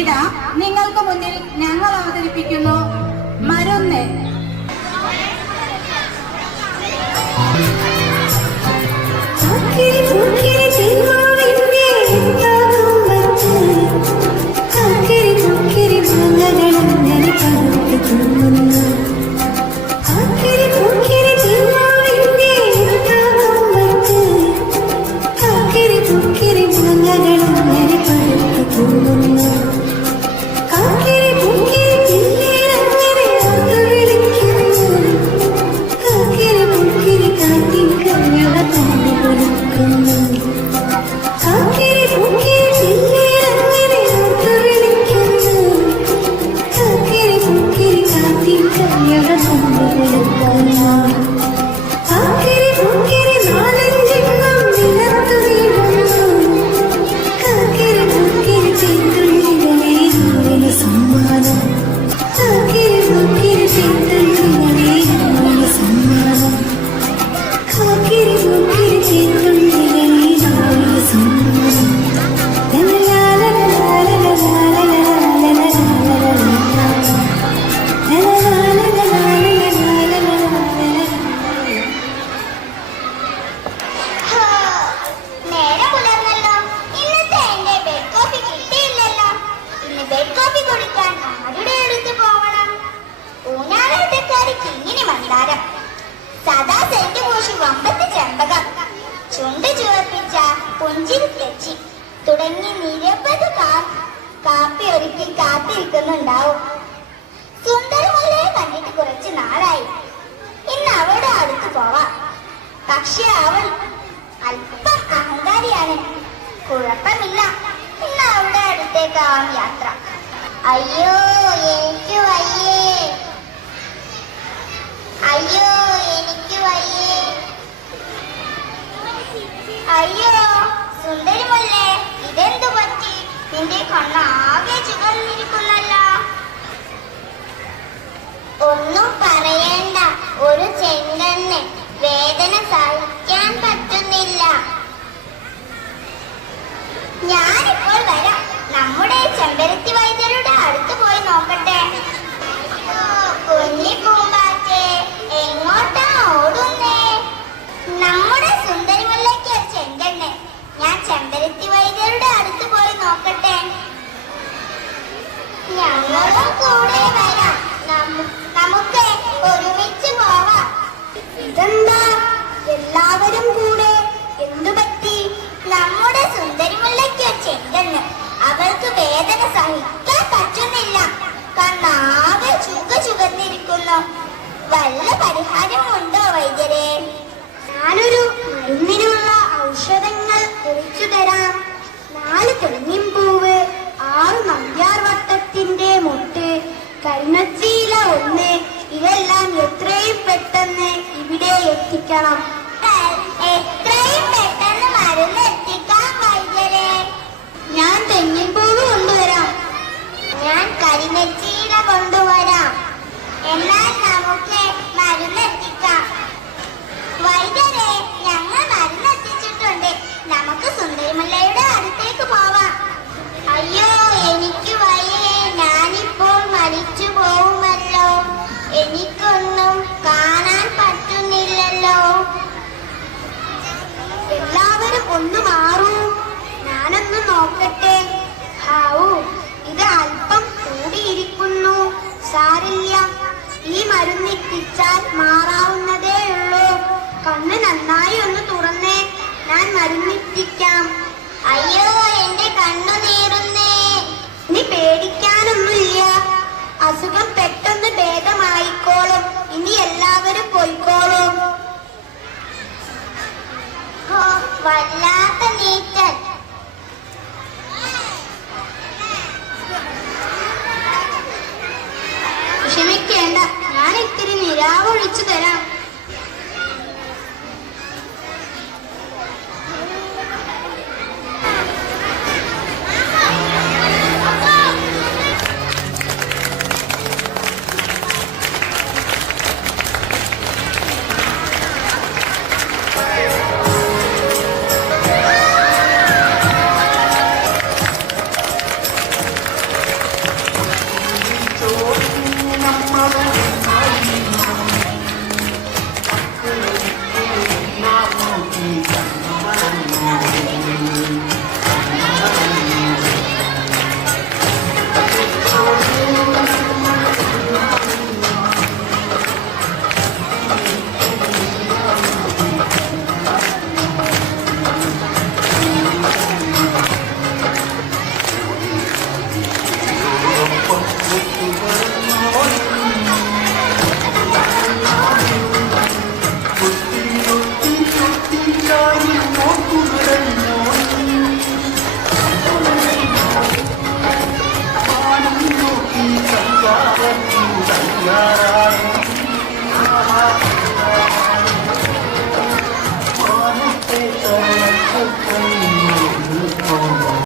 ഇതാ നിങ്ങൾക്ക് മുന്നിൽ തുടങ്ങി നിരവധി കാപ്പി ഒരുക്കി കാത്തിരിക്കുന്നുണ്ടാവും സുന്ദരമൂലയെ കണ്ടിട്ട് കുറച്ച് നാളായി. ഇന്ന് അവളുടെ അടുത്ത് പോവാം. പക്ഷെ അവൾ അല്പം അഹങ്കാരിയാണ്. കുഴപ്പമില്ല. ഇന്ന് അവളുടെ അടുത്തേക്കാവാം യാത്ര. അയ്യോ എനിക്ക് വയ്യേ. ഒന്നും പറയേണ്ട. ഒരു ചെങ്കണ്ണ്. വേദന സഹിക്കാൻ പറ്റുന്നില്ല. സഹിക്കാൻ പറ്റുന്നില്ല. കണ്ണാകെ ചുക ചുകന്നിരിക്കുന്നു വല്ല പരിഹാരമുണ്ടോ വൈദ്യരെ? ഞാനൊരു മരുന്നിനുള്ള ഔഷധങ്ങൾ കുറിച്ചു തരാം. നാല് തെങ്ങിൻപൂവ് ആറ് മന്ത്യാർവട്ടത്തിന്റെ മുട്ട് കരിനച്ചീല ഒന്ന്. ഇതെല്ലാം എത്രയും പെട്ടെന്ന് ഇവിടെ എത്തിക്കണം. കരിനച്ചീല കൊണ്ടുവരാം. മരുന്നെത്തിച്ചാൽ മാറാവുന്നതേ ഉള്ളൂ. കണ്ണ് നന്നായി ഒന്ന് തുറന്നേ. ഞാൻ മരുന്നെത്തിക്കാം. അയ്യോ എന്റെ കണ്ണു നേരുന്നേ നീ പേടിക്കാനൊന്നുമില്ല. അസുഖം പെട്ടെന്ന് ഭേദമായിക്കോളും. ഇനി എല്ലാവരും പോയിക്കോളും. വല്ലാത്ത നീറ്റൽ. വിഷമിക്കേണ്ട. ഒഴിച്ചു തരാം Thank you.